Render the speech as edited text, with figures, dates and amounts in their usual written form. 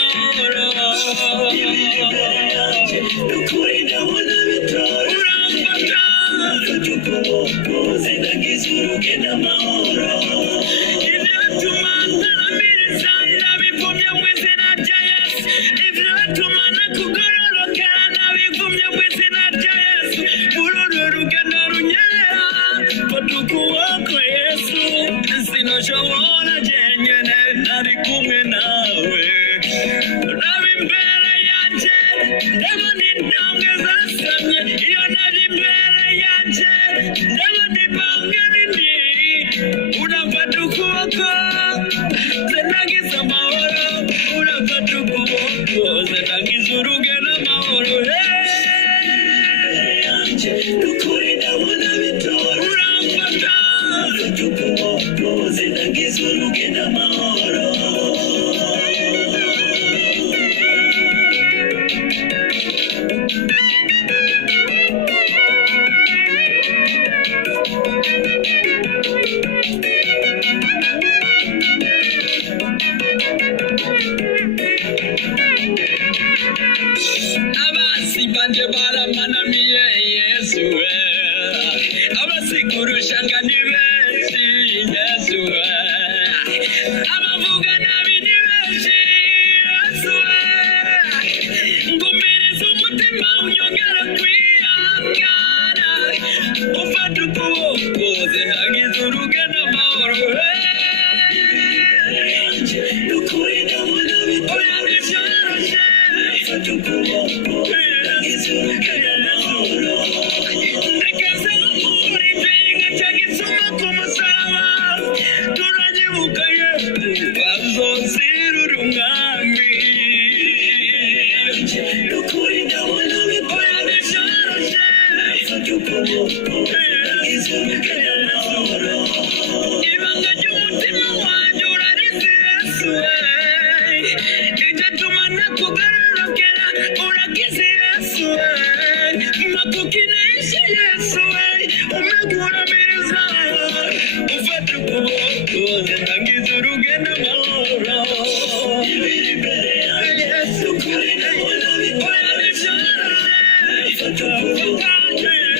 n'amahoro ukuri ndabona bitora uramfata mfata ukuboko zinagize urugendo amahoro ibyatuma ntaramiriza ndabivumye mu izina rya Yesu ibyatuma nakugororokera ndabivumye mu izina rya Yesu muri uru rugendo runyerera mfata ukuboko Yesu sinoshobora jyenyine ntari kumwe nawe uraba imbere yanjye ndabona intambwe zasamye iyo nari imbere yanjye ndabona ibanga nini urafata ukuboko zinagize amahoro urafata ukuboko zinagize urugendo amahoro yanjye ukuri ndabona bitora uramfata mfata ukuboko zinagize urugendo amahoro abasi banje baramanamiye Yesu abasigurusha nga ni benshi Yesu abavuga nabi ni benshi Yesu ngumiriza umutima unyongera kwihangana ufata ukuboko zinagize urugendo amahoro ukuri ndabona bitora ntibyoroshye ufata ukuboko zinagize urugendo amahoro reka nzamure impinga cyangwa isuma ku musaraba turanyibuka Yesu